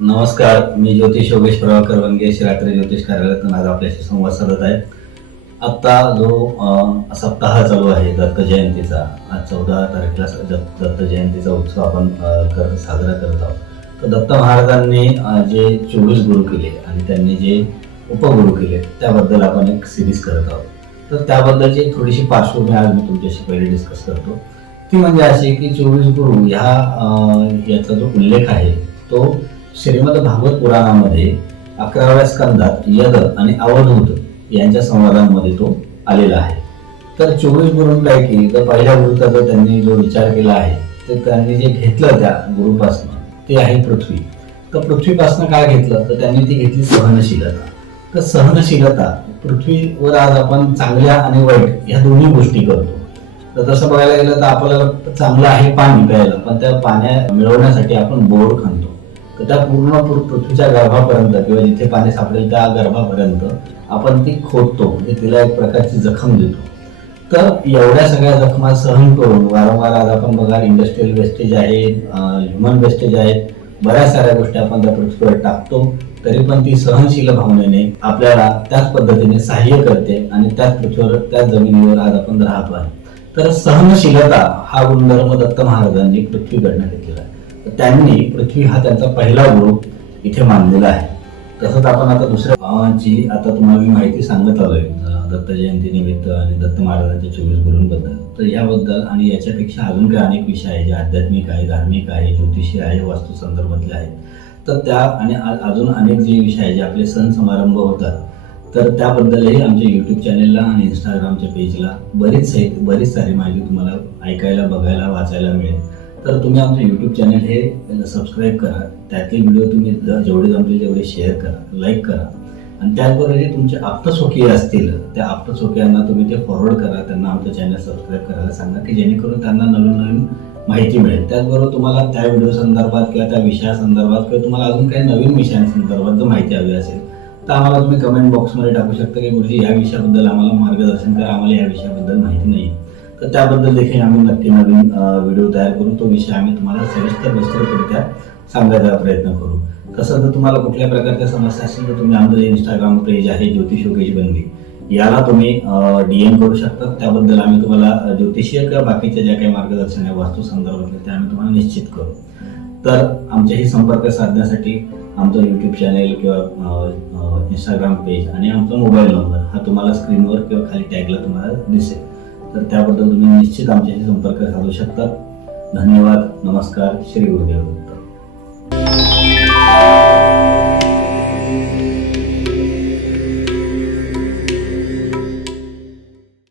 नमस्कार मी ज्योतिष योगेश प्रभाकर वनगे श्रीरात्री ज्योतिष कार्यालयातून आज आपल्याशी संवाद साधत आहे. आत्ता जो सप्ताह चालू आहे दत्त जयंतीचा आज चौदा तारखेला दत्त जयंतीचा उत्सव आपण कर साजरा करत आहोत. तर दत्त महाराजांनी जे चोवीस गुरु केले आणि त्यांनी जे उपगुरु केले त्याबद्दल आपण एक सिरीज करत आहोत. तर त्याबद्दलची थोडीशी पार्श्वभूमी आज मी तुमच्याशी पहिले डिस्कस करतो. ती म्हणजे अशी की चोवीस गुरु ह्या याचा जो उल्लेख आहे तो श्रीमद भागवत पुराणामध्ये अकराव्या स्कंदात यद आणि अवधूत यांच्या संवादांमध्ये तो आलेला आहे. तर चोवीस गुरूंपैकी जर पहिल्या गुरुचा जर त्यांनी जो विचार केला आहे तर त्यांनी जे घेतलं त्या गुरुपासनं ते आहे पृथ्वी. तर पृथ्वीपासनं काय घेतलं? तर त्यांनी ती घेतली सहनशीलता. तर सहनशीलता पृथ्वीवर आज आपण चांगल्या आणि वाईट ह्या दोन्ही गोष्टी करतो. तर तसं बघायला गेलं तर आपल्याला चांगलं आहे पाणी प्यायला पण त्या पाण्या मिळवण्यासाठी आपण बोर खणतो त्या पूर्ण पृथ्वीच्या गर्भापर्यंत किंवा जिथे पाणी सापडेल त्या गर्भापर्यंत आपण ती खोदतो. म्हणजे तिला एक प्रकारची जखम देतो. तर एवढ्या सगळ्या जखमा सहन करून वारंवार आज आपण बघा इंडस्ट्रियल वेस्टेज आहे ह्युमन वेस्टेज आहेत बऱ्याच साऱ्या गोष्टी आपण त्या पृथ्वीवर टाकतो तरी पण ती सहनशील भावनेने आपल्याला त्याच पद्धतीने सहाय्य करते आणि त्याच पृथ्वीवर त्याच जमिनीवर आज आपण राहतो आहे. तर सहनशीलता हा गुणधर्म दत्त महाराजांनी पृथ्वीकडनं घेतलेला आहे. तर त्यांनी पृथ्वी हा त्यांचा पहिला गुरु इथे मानलेला आहे. तसंच आपण आता दुसऱ्या भावांची आता तुम्हाला मी माहिती सांगत आलोय दत्त जयंती निमित्त आणि दत्त महाराजांच्या चोवीस गुरूंबद्दल. तर याबद्दल आणि याच्यापेक्षा अजून काही अनेक विषय आहे जे आध्यात्मिक आहे धार्मिक आहे ज्योतिषी आहे वास्तू संदर्भातले आहेत. तर त्या आणि अजून अनेक जे विषय आहे जे आपले सण समारंभ होतात तर त्याबद्दलही आमच्या यूट्यूब चॅनेलला आणि इंस्टाग्रामच्या पेजला बरीच बरीच सारी माहिती तुम्हाला ऐकायला बघायला वाचायला मिळेल. तर तुम्ही आमचं यूट्यूब चॅनल हे सबस्क्राईब करा. त्यातले व्हिडिओ तुम्ही जेवढे जमतील तेवढे शेअर करा लाईक करा. आणि त्याचबरोबर जे तुमचे आप्तस्वकीय असतील त्या आप्तस्वकीयांना तुम्ही ते फॉरवर्ड करा. त्यांना आमचं चॅनल सबस्क्राईब करायला सांगा की जेणेकरून त्यांना नवीन नवीन माहिती मिळेल. त्याचबरोबर तुम्हाला त्या व्हिडिओ संदर्भात किंवा त्या विषयासंदर्भात किंवा तुम्हाला अजून काही नवीन विषयांसंदर्भात जर माहिती हवी असेल तर आम्हाला तुम्ही कमेंट बॉक्समध्ये टाकू शकता की गुरुजी या विषयाबद्दल आम्हाला मार्गदर्शन करा. आम्हाला या विषयाबद्दल माहिती नाही. तर त्याबद्दल देखील आम्ही नक्की नवीन व्हिडिओ तयार करू तो विषय आम्ही तुम्हाला सविस्तर विस्तृतरित्या सांगायचा प्रयत्न करू. तसं जर तुम्हाला कुठल्या प्रकारच्या समस्या असतील तर तुम्ही आमचं इंस्टाग्राम पेज आहे ज्योतिष योगेश याला तुम्ही डीएम करू शकता. त्याबद्दल आम्ही तुम्हाला ज्योतिषीय किंवा बाकीच्या ज्या काही मार्गदर्शन आहे वास्तू संदर्भातले ते आम्ही तुम्हाला निश्चित करू. तर आमच्याशी संपर्क साधण्यासाठी आमचं यूट्यूब चॅनेल किंवा इंस्टाग्राम पेज आणि आमचा मोबाईल नंबर हा तुम्हाला स्क्रीनवर किंवा खाली टॅगला तुम्हाला दिसेल. तर त्याबद्दल तुम्ही निश्चित आमच्याशी संपर्क साधू शकता. धन्यवाद. नमस्कार. श्री गुरुदेव.